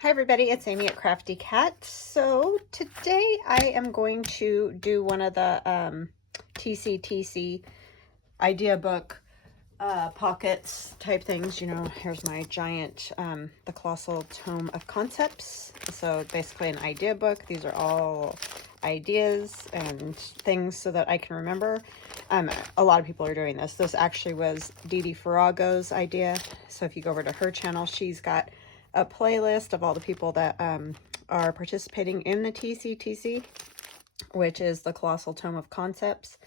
Hi everybody, it's Amy at Crafty Cat. So today I am going to do one of the TCTC idea book pockets type things. You know, here's my giant, the Colossal Tome of Concepts. So basically an idea book. These are all ideas and things so that I can remember. A lot of people are doing this. This actually was Dee Dee Farago's idea. So if you go over to her channel, she's got a playlist of all the people that are participating in the TCTC, which is the Colossal Tome of Concepts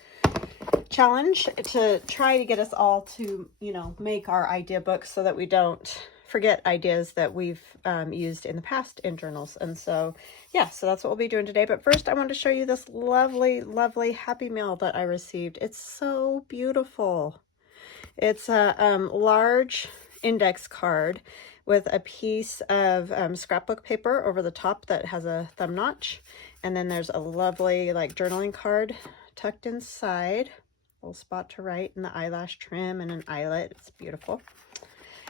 challenge, to try to get us all to, you know, make our idea books so that we don't forget ideas that we've used in the past in journals. And so, yeah, so that's what we'll be doing today. But first, I want to show you this lovely, lovely Happy Mail that I received. It's so beautiful. It's a large index card with a piece of scrapbook paper over the top that has a thumb notch. And then there's a lovely like journaling card tucked inside. A little spot to write and the eyelash trim and an eyelet. It's beautiful.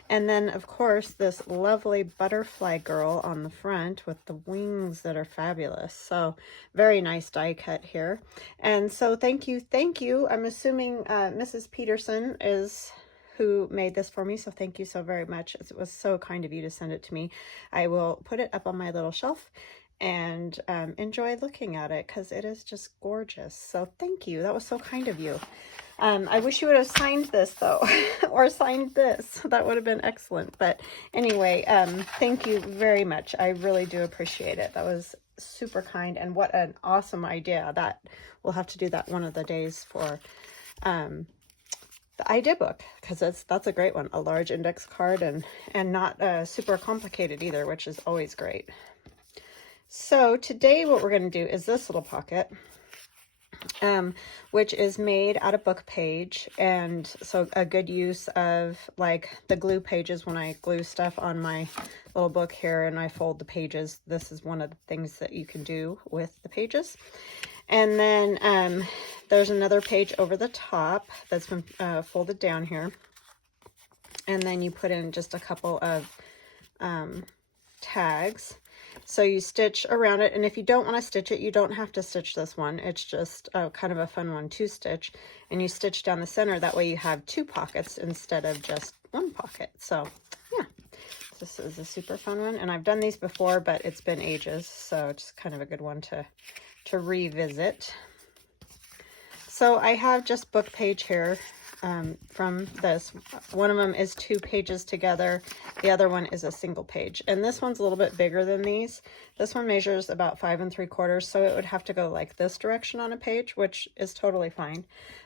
And then, of course, this lovely butterfly girl on the front with the wings that are fabulous. So very nice die cut here. And so thank you. I'm assuming Mrs. Peterson is who made this for me, so thank you so very much. It was so kind of you to send it to me. I will put it up on my little shelf and enjoy looking at it because it is just gorgeous. So thank you. That was so kind of you. I wish you would have signed this though, or signed this. That would have been excellent. But anyway, thank you very much. I really do appreciate it. That was super kind, and what an awesome idea. That we'll have to do that one of the days for the idea book, because that's a great one. A large index card and not super complicated either, which is always great. So today what we're going to do is this little pocket, which is made out of book page, and so a good use of like the glue pages. When I glue stuff on my little book here and I fold the pages, this is one of the things that you can do with the pages. And then there's another page over the top that's been folded down here. And then you put in just a couple of tags. So you stitch around it. And if you don't want to stitch it, you don't have to stitch this one. It's just kind of a fun one to stitch. And you stitch down the center. That way you have two pockets instead of just one pocket. So yeah, this is a super fun one. And I've done these before, but it's been ages. So it's kind of a good one to revisit. So I have just book page here from this. One of them is 2 pages together. The other one is a single page. And this one's a little bit bigger than these. This one measures about 5 3/4. So it would have to go like this direction on a page, which is totally fine.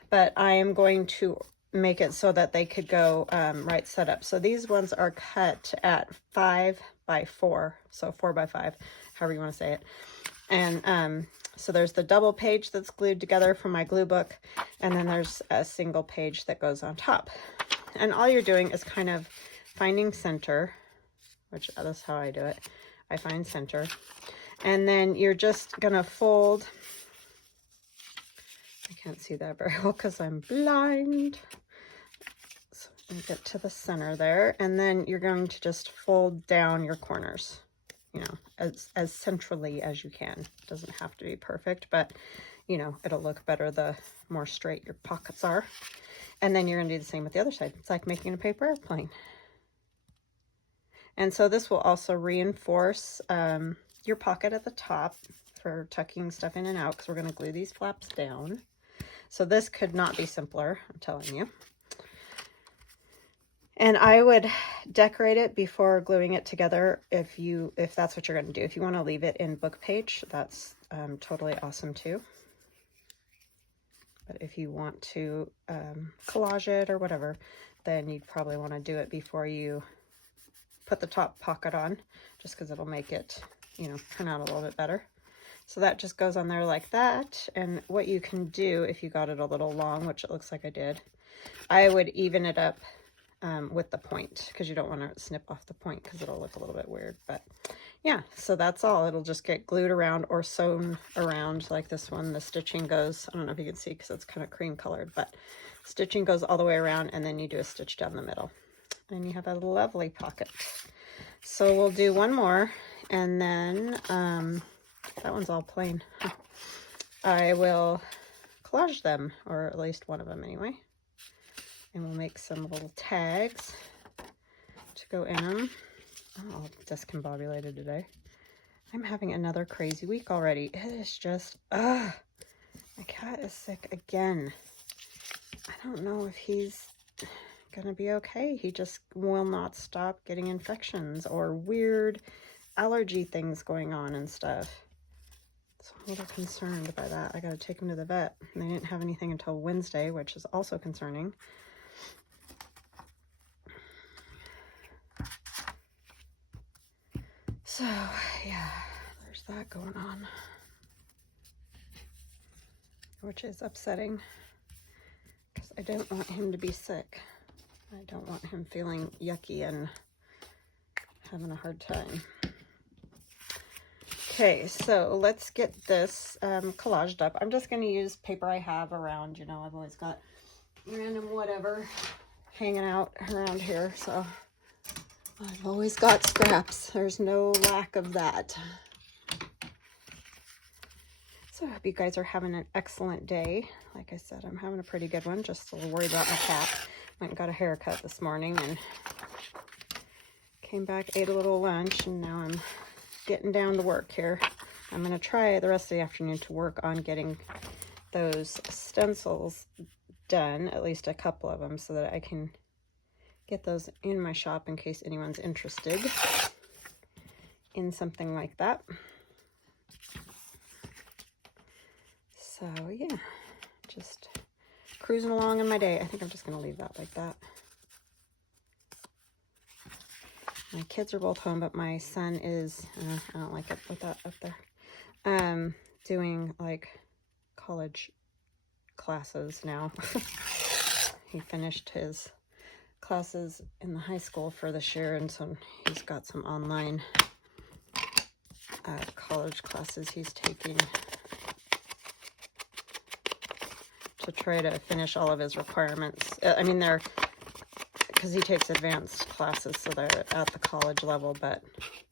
But I am going to make it so that they could go right set up. So these ones are cut at 5 by 4. So 4 by 5, however you want to say it. And so there's the double page that's glued together from my glue book, and then there's a single page that goes on top. And all you're doing is kind of finding center, which that's how I do it. I find center. And then you're just gonna fold. I can't see that very well because I'm blind. So you get to the center there, and then you're going to just fold down your corners, you know, as centrally as you can. It doesn't have to be perfect, but you know, it'll look better the more straight your pockets are. And then you're going to do the same with the other side. It's like making a paper airplane. And so this will also reinforce your pocket at the top for tucking stuff in and out, because we're going to glue these flaps down. So this could not be simpler, I'm telling you. And I would decorate it before gluing it together if that's what you're going to do. If you want to leave it in book page, that's totally awesome too. But if you want to collage it or whatever, then you'd probably want to do it before you put the top pocket on, just because it'll make it, you know, turn out a little bit better. So that just goes on there like that. And what you can do, if you got it a little long, which it looks like I did, I would even it up with the point, because you don't want to snip off the point because it'll look a little bit weird. But yeah, so that's all. It'll just get glued around or sewn around like this one. The stitching goes, I don't know if you can see because it's kind of cream colored, but stitching goes all the way around, and then you do a stitch down the middle and you have a lovely pocket. So we'll do one more, and then that one's all plain. I will collage them, or at least one of them anyway. And we'll make some little tags to go in them. I'm all discombobulated today. I'm having another crazy week already. It is just, my cat is sick again. I don't know if he's gonna be okay. He just will not stop getting infections or weird allergy things going on and stuff. So I'm a little concerned by that. I gotta take him to the vet. And they didn't have anything until Wednesday, which is also concerning. So yeah, there's that going on, which is upsetting because I don't want him to be sick. I don't want him feeling yucky and having a hard time. Okay, so let's get this collaged up. I'm just going to use paper I have around. You know, I've always got random whatever hanging out around here, so I've always got scraps. There's no lack of that. So I hope you guys are having an excellent day. Like I said, I'm having a pretty good one. Just a little worried about my cat. Went and got a haircut this morning and came back, ate a little lunch, and now I'm getting down to work here. I'm going to try the rest of the afternoon to work on getting those stencils done, at least a couple of them, so that I can get those in my shop in case anyone's interested in something like that. So yeah, just cruising along in my day. I think I'm just going to leave that like that. My kids are both home, but my son is, I don't like it with that up there, doing like college classes now. He finished his classes in the high school for this year, and so he's got some online college classes he's taking to try to finish all of his requirements. I mean, they're, because he takes advanced classes, so they're at the college level, but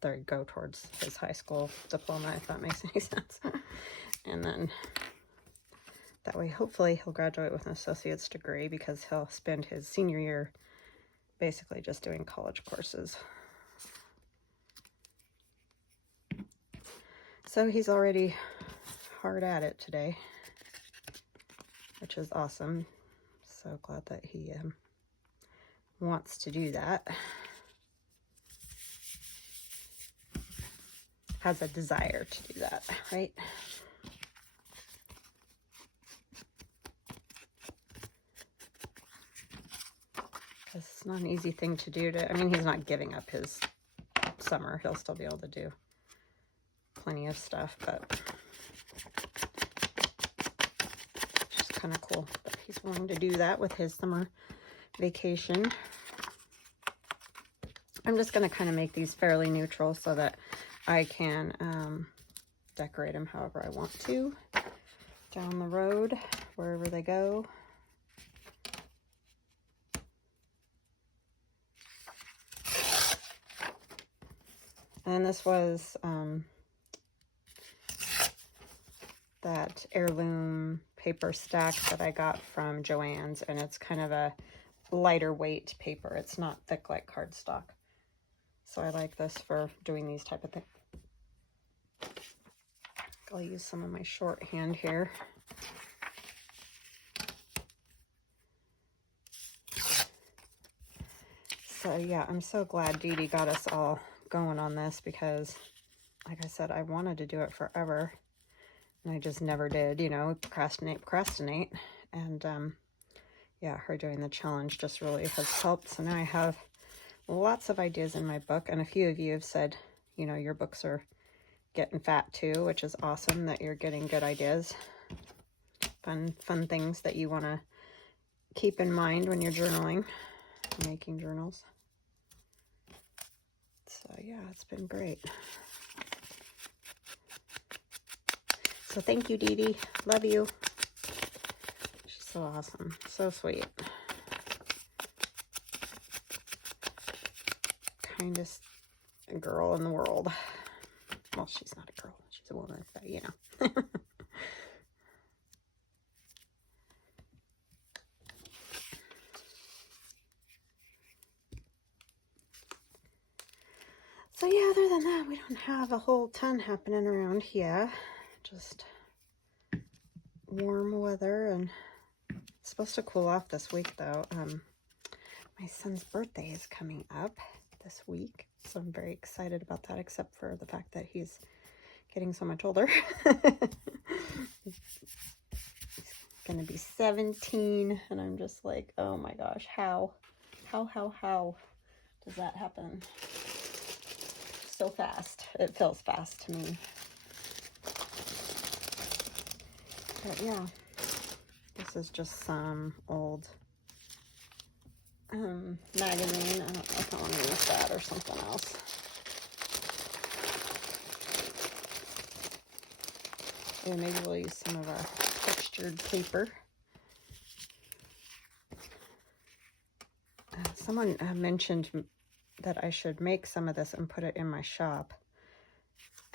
they go towards his high school diploma, if that makes any sense. And then that way, hopefully, he'll graduate with an associate's degree, because he'll spend his senior year basically just doing college courses. So he's already hard at it today, which is awesome. So glad that he wants to do that. Has a desire to do that, right? Because it's not an easy thing to do to, I mean, he's not giving up his summer. He'll still be able to do plenty of stuff, but it's just kind of cool that he's willing to do that with his summer vacation. I'm just going to kind of make these fairly neutral so that I can decorate them however I want to down the road, wherever they go. And this was that heirloom paper stack that I got from Joann's, and it's kind of a lighter weight paper. It's not thick like cardstock. So I like this for doing these type of things. I'll use some of my shorthand here. So yeah, I'm so glad Dee Dee got us all going on this, because like I said, I wanted to do it forever and I just never did, you know, procrastinate. And yeah, her doing the challenge just really has helped. So now I have lots of ideas in my book, and a few of you have said, you know, your books are getting fat too, which is awesome that you're getting good ideas, fun things that you want to keep in mind when you're journaling, making journals. So yeah, it's been great. So thank you, Dee Dee. Love you. She's so awesome. So sweet. Kindest girl in the world. Well, she's not a girl. She's a woman, but you know. So yeah, other than that, we don't have a whole ton happening around here. Just warm weather, and it's supposed to cool off this week though. My son's birthday is coming up this week, so I'm very excited about that, except for the fact that he's getting so much older. He's gonna be 17, and I'm just like, oh my gosh, how does that happen so fast? It feels fast to me. But yeah, this is just some old magazine. I don't know if I want to use that or something else. Yeah, maybe we'll use some of our textured paper. Someone mentioned that I should make some of this and put it in my shop,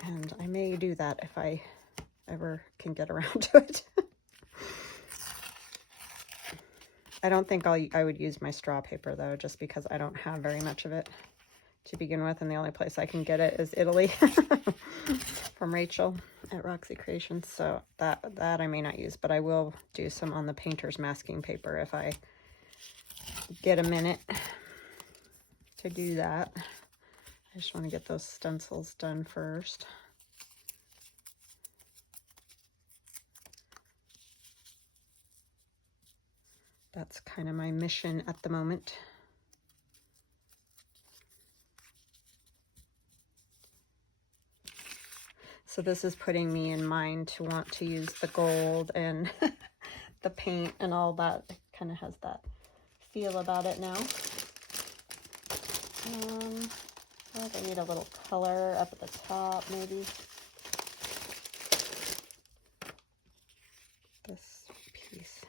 and I may do that if I ever can get around to it. I don't think I would use my straw paper though, just because I don't have very much of it to begin with, and the only place I can get it is Italy from Rachel at Roxy Creations. So that I may not use, but I will do some on the painter's masking paper if I get a minute to do that. I just want to get those stencils done first. That's kind of my mission at the moment. So this is putting me in mind to want to use the gold and the paint and all that. It kind of has that feel about it now. I think I need a little color up at the top, maybe. This piece.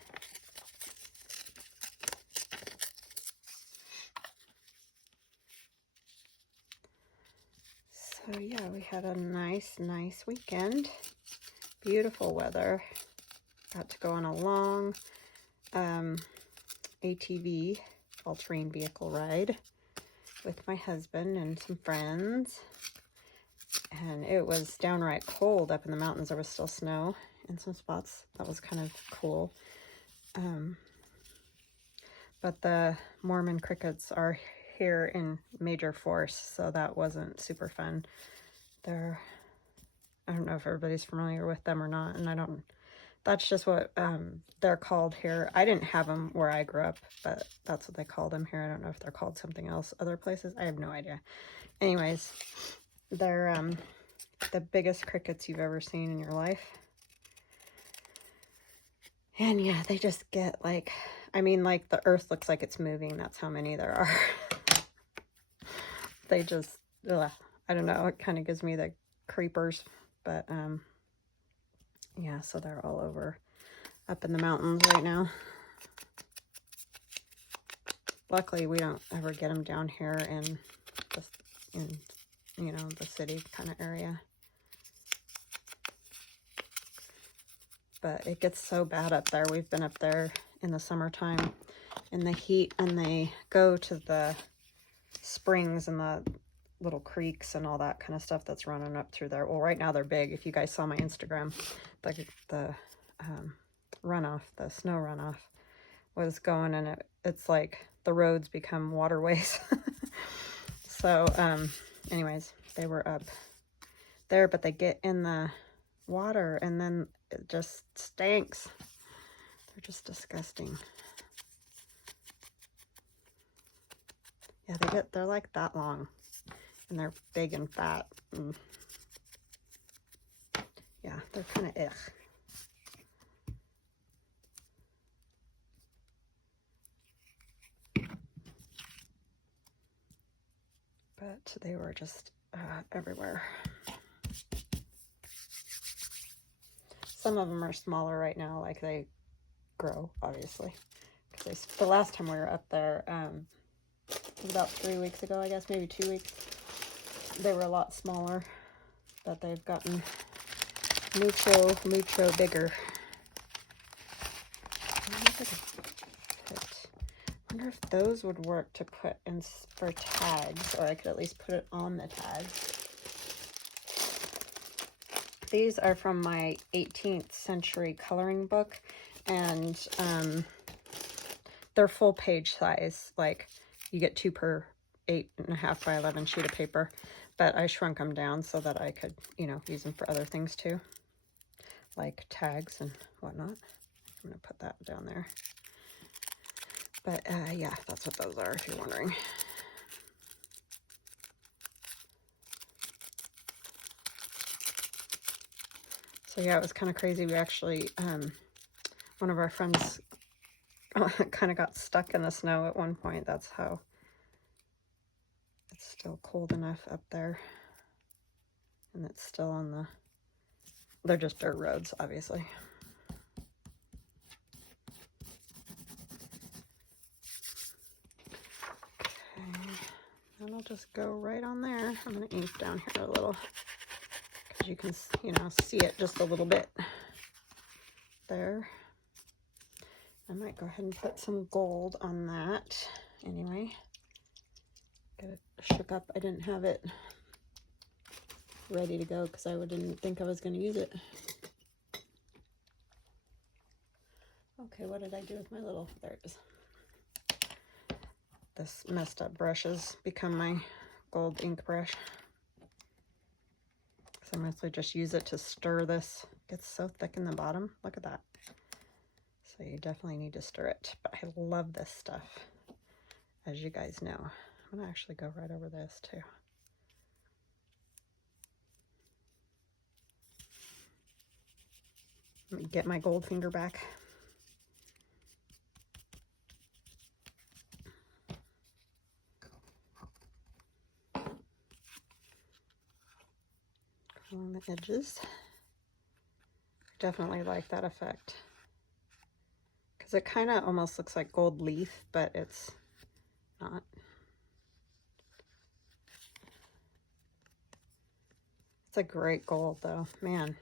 So yeah, we had a nice weekend. Beautiful weather. Got to go on a long ATV, all-terrain vehicle ride with my husband and some friends. And it was downright cold up in the mountains. There was still snow in some spots. That was kind of cool. But the Mormon crickets are here in major force, so that wasn't super fun. I don't know if everybody's familiar with them or not, and that's just what they're called here. I didn't have them where I grew up, but that's what they called them here. I don't know if they're called something else other places. I have no idea. Anyways, they're the biggest crickets you've ever seen in your life. And yeah, they just get like, I mean, like the earth looks like it's moving. That's how many there are. They just, ugh, I don't know. It kind of gives me the creepers, but yeah, so they're all over up in the mountains right now. Luckily, we don't ever get them down here in you know, the city kind of area. But it gets so bad up there. We've been up there in the summertime in the heat, and they go to the springs and the little creeks and all that kind of stuff that's running up through there. Well, right now they're big. If you guys saw my Instagram, the runoff, the snow runoff was going, and it's like the roads become waterways. So anyways, they were up there, but they get in the water and then it just stinks. They're just disgusting. Yeah, they're like that long, and they're big and fat. And yeah, they're kind of ugh. But they were just everywhere. Some of them are smaller right now, like they grow, obviously. Because the last time we were up there, it was about 3 weeks ago, I guess, maybe 2 weeks. they were a lot smaller, but they've gotten mucho bigger. I wonder if those would work to put in for tags, or I could at least put it on the tags. These are from my 18th century coloring book, and they're full page size. Like, you get 2 per 8.5 by 11 sheet of paper, but I shrunk them down so that I could, you know, use them for other things too, like tags and whatnot. I'm gonna put that down there. But yeah, that's what those are, if you're wondering. So yeah, it was kind of crazy. We actually, one of our friends kind of got stuck in the snow at one point. That's how it's still cold enough up there. And it's still on the, they're just dirt roads, obviously. Okay, and I'll just go right on there. I'm going to ink down here a little, because you can, you know, see it just a little bit there. I might go ahead and put some gold on that anyway. Get it shook up. I didn't have it ready to go because I didn't think I was going to use it. Okay, what did I do with my little, there it is. This messed up brush has become my gold ink brush. So I mostly just use it to stir this. It gets so thick in the bottom. Look at that. So you definitely need to stir it. But I love this stuff, as you guys know. I'm going to actually go right over this too. Let me get my gold finger back. Along the edges. Definitely like that effect. Because it kind of almost looks like gold leaf, but it's not. It's a great gold though, man.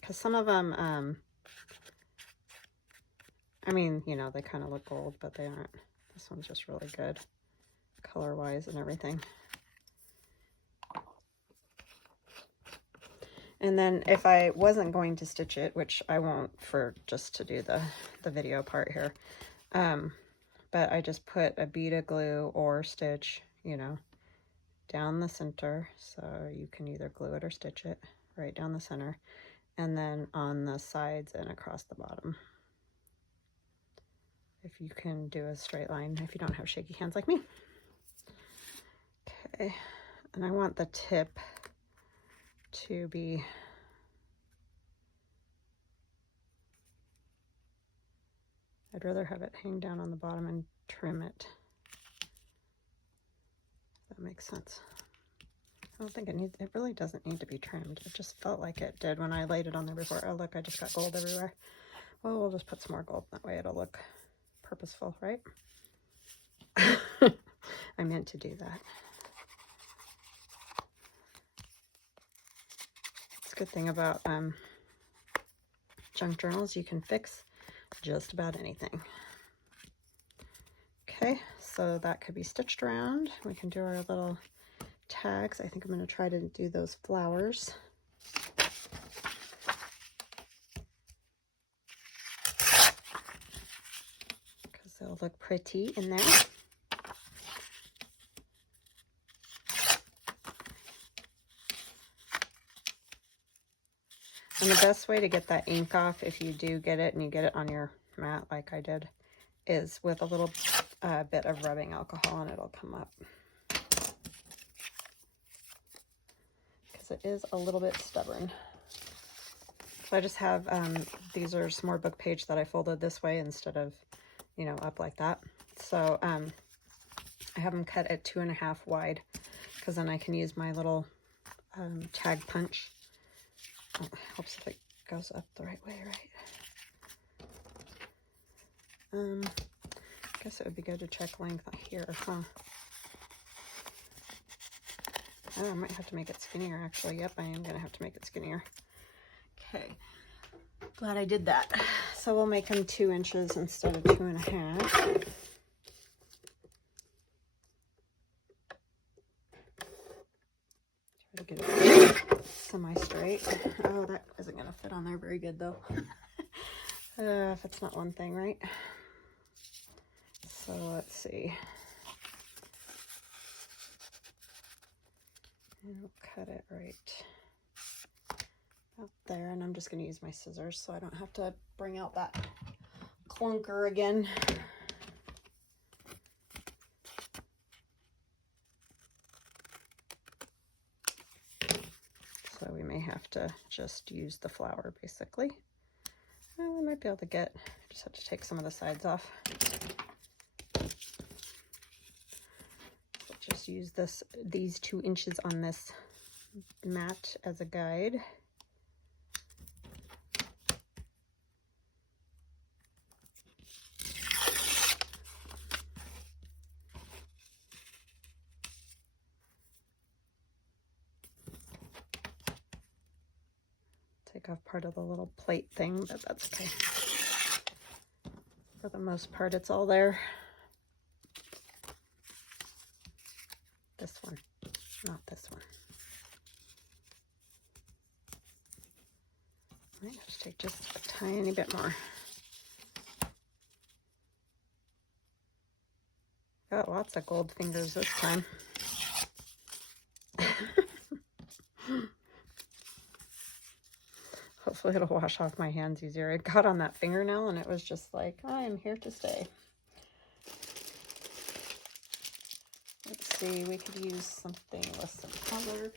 Because some of them, I mean, you know, they kind of look gold, but they aren't. This one's just really good, color-wise and everything. And then if I wasn't going to stitch it, which I won't for just to do the video part here, but I just put a bead of glue or stitch, you know, down the center. So you can either glue it or stitch it right down the center. And then on the sides and across the bottom. If you can do a straight line, if you don't have shaky hands like me. Okay, and I want the tip to be I'd rather have it hang down on the bottom and trim it. If that makes sense. I don't think it really doesn't need to be trimmed. It just felt like it did when I laid it on there before. Oh look, I just got gold everywhere. Well, we'll just put some more gold. That way it'll look purposeful, right? I meant to do that. It's a good thing about junk journals. You can fix just about anything. Okay, so that could be stitched around. We can do our little tags. I think I'm going to try to do those flowers. Because they'll look pretty in there. And the best way to get that ink off, if you do get it and you get it on your mat like I did, is with a little bit of rubbing alcohol and it'll come up. Because it is a little bit stubborn. So I just have, these are some more book page that I folded this way instead of, you know, up like that. So I have them cut at 2.5 wide because then I can use my little tag punch. Oh, it helps if it goes up the right way, right? I guess it would be good to check length here, huh? Oh, I might have to make it skinnier actually. Yep, I am gonna have to make it skinnier. Okay, glad I did that. So we'll make them 2 inches instead of 2.5. Try to get it semi-straight. Oh, that isn't gonna fit on there very good though. If it's not one thing, right? So let's see. I'll cut it right out there, and I'm just going to use my scissors so I don't have to bring out that clunker again. So we may have to just use the flower basically. Well, we might be able to get, just have to take some of the sides off. So just use these 2 inches on this mat as a guide. Take off part of the little plate thing, but that's okay. For the most part, it's all there. This one, not this one. Might have to take just a tiny bit more. Got lots of gold fingers this time. Hopefully it'll wash off my hands easier. It got on that fingernail and it was just like, I am here to stay. Let's see, we could use something with some color.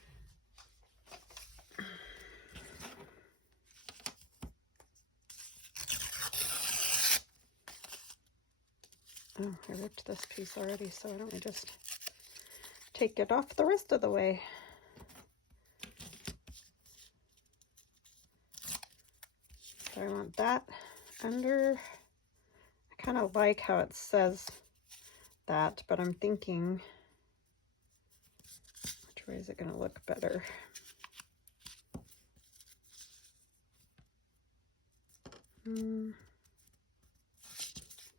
Oh, I ripped this piece already, so why don't we just take it off the rest of the way? So I want that under. I kind of like how it says that, but I'm thinking, which way is it going to look better?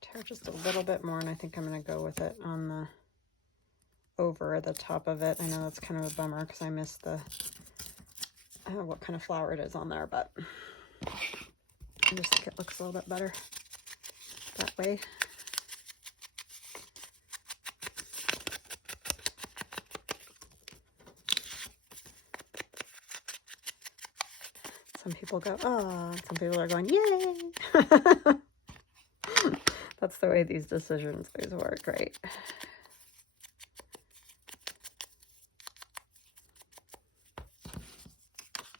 Tear just a little bit more, and I think I'm going to go with it on the over the top of it. I know that's kind of a bummer because I missed the what kind of flower it is on there, but I just think it looks a little bit better that way. Some people go, oh, some people are going, yay! That's the way these decisions always work, right?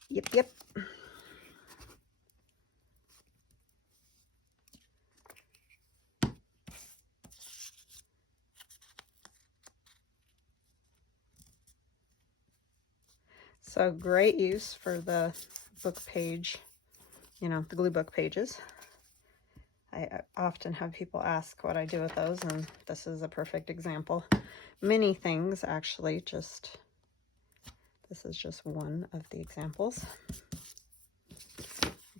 Yep, yep. So great use for the book page, you know, the glue book pages. I often have people ask what I do with those, and this is a perfect example. Many things, actually, this is just one of the examples.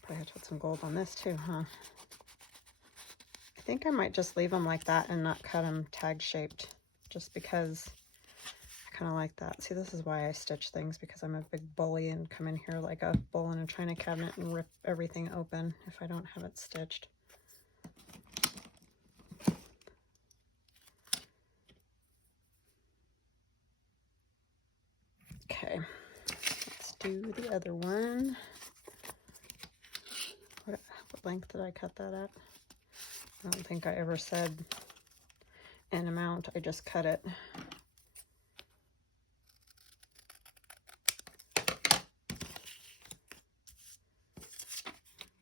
Probably have to put some gold on this too, huh? I think I might just leave them like that and not cut them tag shaped, just because I kind of like that. See, this is why I stitch things, because I'm a big bully and come in here like a bull in a china cabinet and rip everything open if I don't have it stitched. Okay, let's do the other one. What length did I cut that at? I don't think I ever said an amount. I just cut it.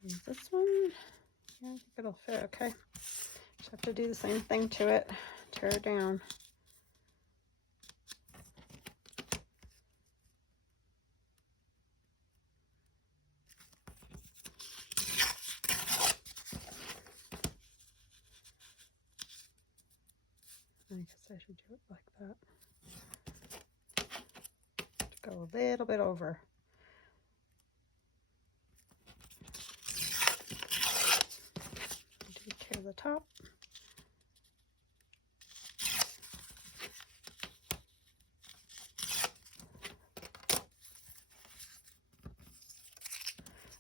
Is this one? Yeah, I think it'll fit. Okay. Just have to do the same thing to it. Tear it down. I guess I should do it like that. go a little bit over. To the top.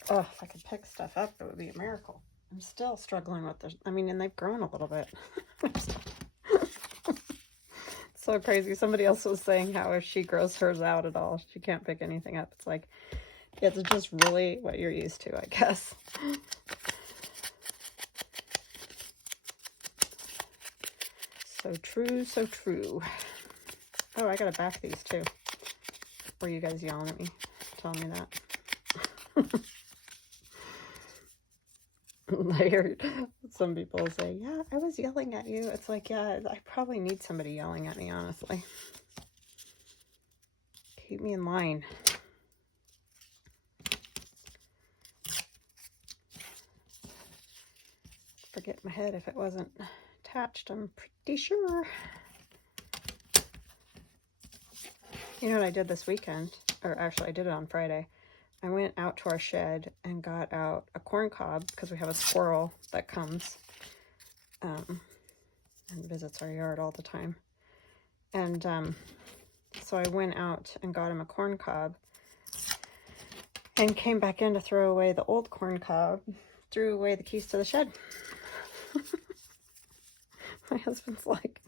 Oh, if I could pick stuff up, it would be a miracle. I'm still struggling with this. I mean, and they've grown a little bit. So crazy. Somebody else was saying how if she grows hers out at all, she can't pick anything up. It's like, it's just really what you're used to, I guess. So true, so true. Oh, I gotta back these too. Were you guys yelling at me, telling me that? I heard some people say, yeah, I was yelling at you. It's like, yeah, I probably need somebody yelling at me, honestly. Keep me in line. Forget my head if it wasn't attached, I'm pretty sure. You know what I did this weekend? Or actually, I did it on Friday. I went out to our shed and got out a corn cob because we have a squirrel that comes and visits our yard all the time. And so I went out and got him a corn cob and came back in to throw away the old corn cob, threw away the keys to the shed. My husband's like,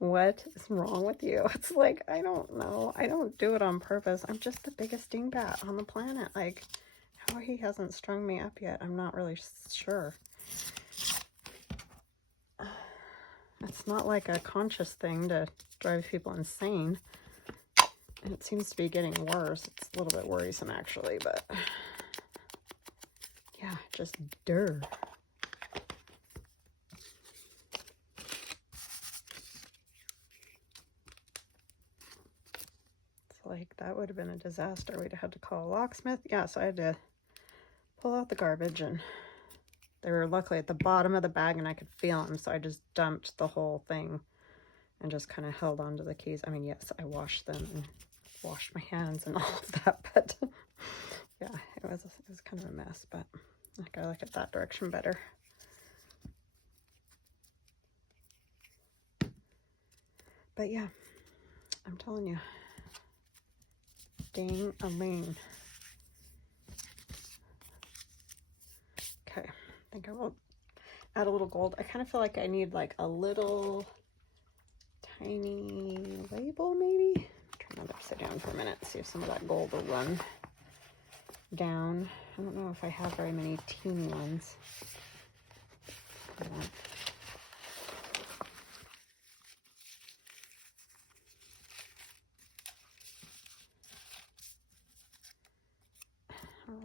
what is wrong with you? It's like, I don't know. I don't do it on purpose. I'm just the biggest dingbat on the planet. Like, how he hasn't strung me up yet, I'm not really sure. It's not like a conscious thing to drive people insane. And it seems to be getting worse. It's a little bit worrisome, actually, but yeah, just dirt. Like, that would have been a disaster. We'd have had to call a locksmith. Yeah, so I had to pull out the garbage, and they were luckily at the bottom of the bag and I could feel them, so I just dumped the whole thing and just kind of held on to the keys. I mean, yes, I washed them and washed my hands and all of that, but yeah, it was kind of a mess, but I gotta look at that direction better. But yeah, I'm telling you, ding-a-ling. Okay, I think I will add a little gold. I kind of feel like I need like a little tiny label, maybe. Turn that upside down for a minute, see if some of that gold will run down. I don't know if I have very many teeny ones. I don't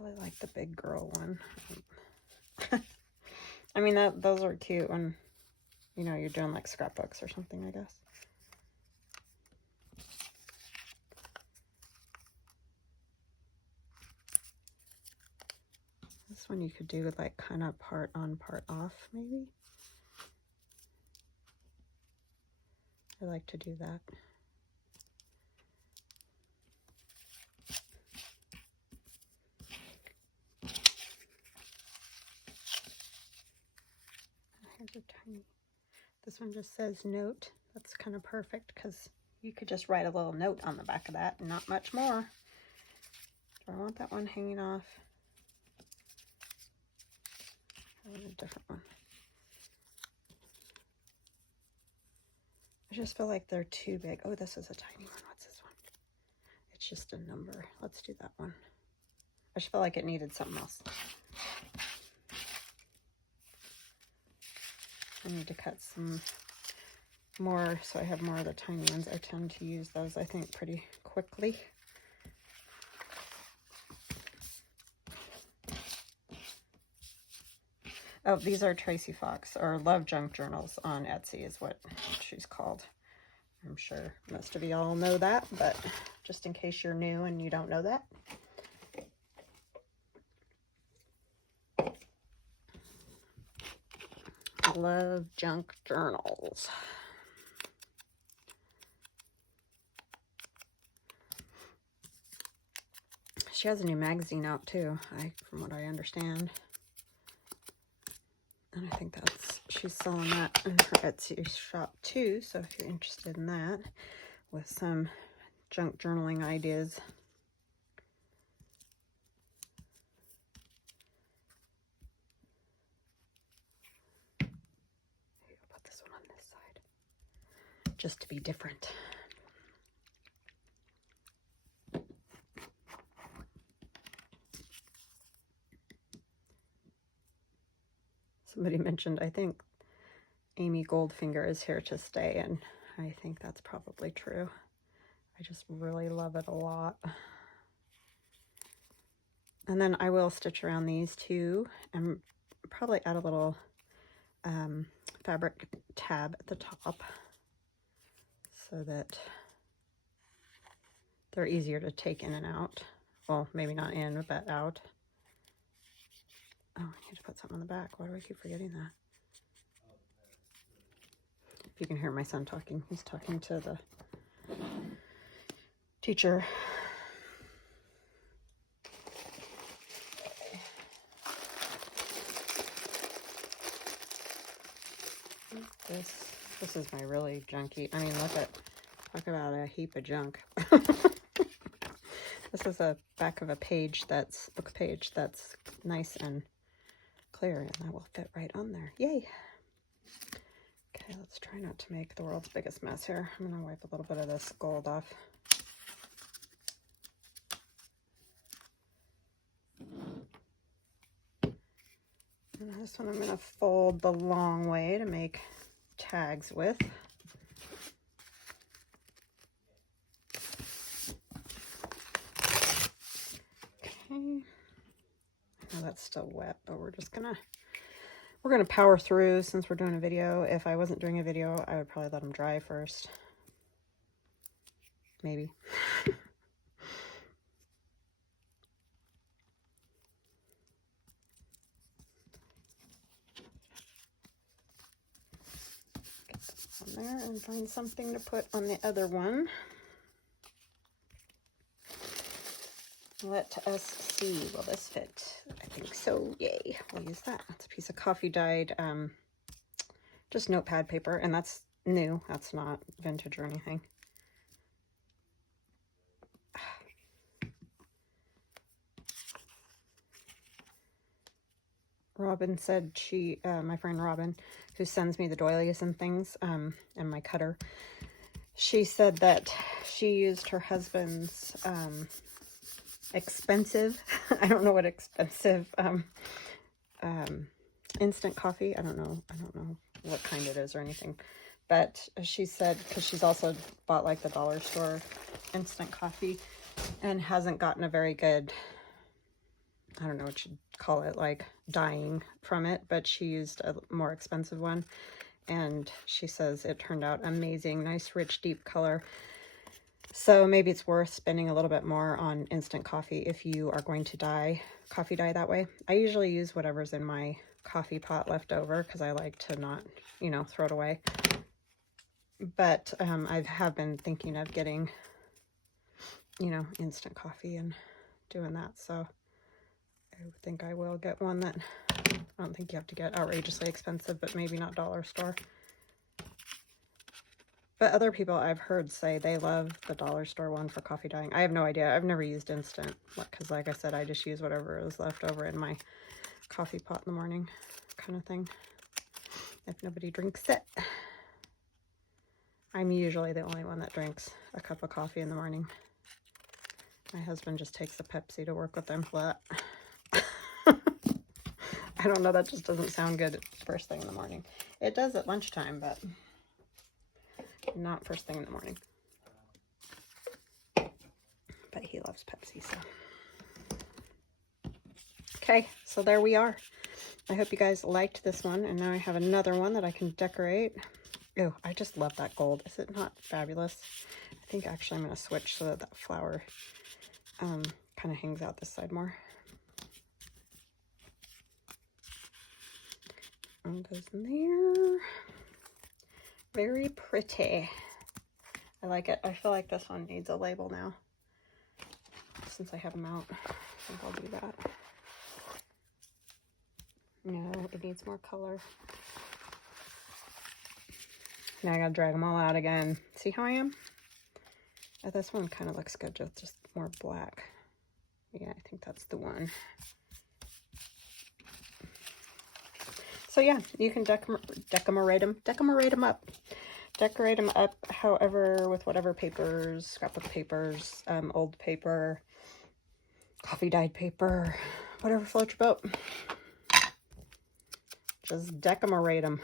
really like the big girl one. I mean, those are cute when, you know, you're doing like scrapbooks or something, I guess. This one you could do with like kind of part on, part off, maybe. I like to do that. Here's a tiny, this one just says note. That's kind of perfect because you could just write a little note on the back of that and not much more. Do I want that one hanging off? I want a different one. I just feel like they're too big. Oh, this is a tiny one. What's this one? It's just a number. Let's do that one. I just felt like it needed something else. I need to cut some more so I have more of the tiny ones. I tend to use those, I think, pretty quickly. Oh, these are Tracie Fox, or Love Junk Journals on Etsy is what she's called. I'm sure most of y'all know that, but just in case you're new and you don't know that. Love Junk Journals. She has a new magazine out too, from what I understand. And I think she's selling that in her Etsy shop too. So if you're interested in that, with some junk journaling ideas. I'll put this one on this side, just to be different. Somebody mentioned, I think Amy Goldfinger is here to stay, and I think that's probably true. I just really love it a lot. And then I will stitch around these two and probably add a little fabric tab at the top so that they're easier to take in and out. Well, maybe not in, but out. Oh, I need to put something on the back. Why do I keep forgetting that? If you can hear my son talking, he's talking to the teacher. This is my really junky. I mean, talk about a heap of junk. This is a back of a page book page that's nice and clear, and that will fit right on there. Yay! Okay, let's try not to make the world's biggest mess here. I'm gonna wipe a little bit of this gold off. And this one I'm gonna fold the long way to make tags with. Okay. I know that's still wet, but we're gonna power through since we're doing a video. If I wasn't doing a video, I would probably let them dry first. Maybe. Get that on there and find something to put on the other one. Let us see. Will this fit? I think so. Yay. We'll use that. That's a piece of coffee dyed, just notepad paper, and that's new. That's not vintage or anything. Robin said my friend Robin, who sends me the doilies and things, and my cutter, she said that she used her husband's, expensive, I don't know what expensive, instant coffee. I don't know what kind it is or anything, but she said, because she's also bought like the dollar store instant coffee and hasn't gotten a very good, I don't know what you'd call it, like dyeing from it, but she used a more expensive one, and she says it turned out amazing, nice, rich, deep color. So maybe it's worth spending a little bit more on instant coffee if you are going to coffee dye that way. I usually use whatever's in my coffee pot left over because I like to not, throw it away. But I have been thinking of getting, instant coffee and doing that. So I think I will get one that, I don't think you have to get outrageously expensive, but maybe not dollar store. But other people I've heard say they love the dollar store one for coffee dyeing. I have no idea. I've never used instant because, like I said, I just use whatever is left over in my coffee pot in the morning kind of thing. If nobody drinks it. I'm usually the only one that drinks a cup of coffee in the morning. My husband just takes a Pepsi to work with them. But I don't know, that just doesn't sound good first thing in the morning. It does at lunchtime, but not first thing in the morning. But he loves Pepsi, so. Okay, so there we are. I hope you guys liked this one, and now I have another one that I can decorate. Oh, I just love that gold. Is it not fabulous? I think actually I'm going to switch so that that flower kind of hangs out this side more. And goes in there. Very pretty. I like it. I feel like this one needs a label now. since I have them out. I think I'll do that. No, it needs more color. Now I gotta drag them all out again. See how I am? Oh, this one kind of looks good, just more black. Yeah, I think that's the one. So yeah, you can decorate them up. Decorate them up however, with whatever papers, scrapbook papers, old paper, coffee dyed paper, whatever floats your boat. Just decorate them.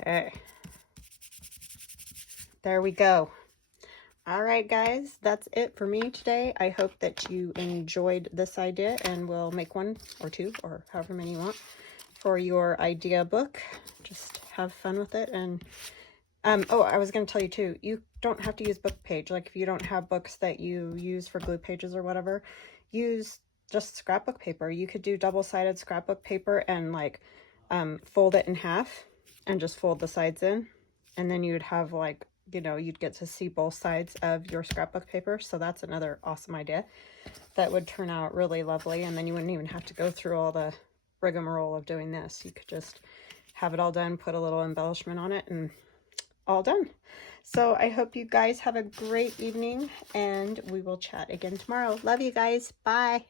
Okay. There we go. All right, guys, that's it for me today. I hope that you enjoyed this idea and will make one or two or however many you want for your idea book. Just have fun with it. And oh, I was going to tell you too, you don't have to use book page. Like if you don't have books that you use for glue pages or whatever, use just scrapbook paper. You could do double-sided scrapbook paper and like fold it in half and just fold the sides in, and then you'd have like, you know, you'd get to see both sides of your scrapbook paper. So that's another awesome idea that would turn out really lovely. And then you wouldn't even have to go through all the rigmarole of doing this. You could just have it all done, put a little embellishment on it, and all done. So I hope you guys have a great evening, and we will chat again tomorrow. Love you guys. Bye.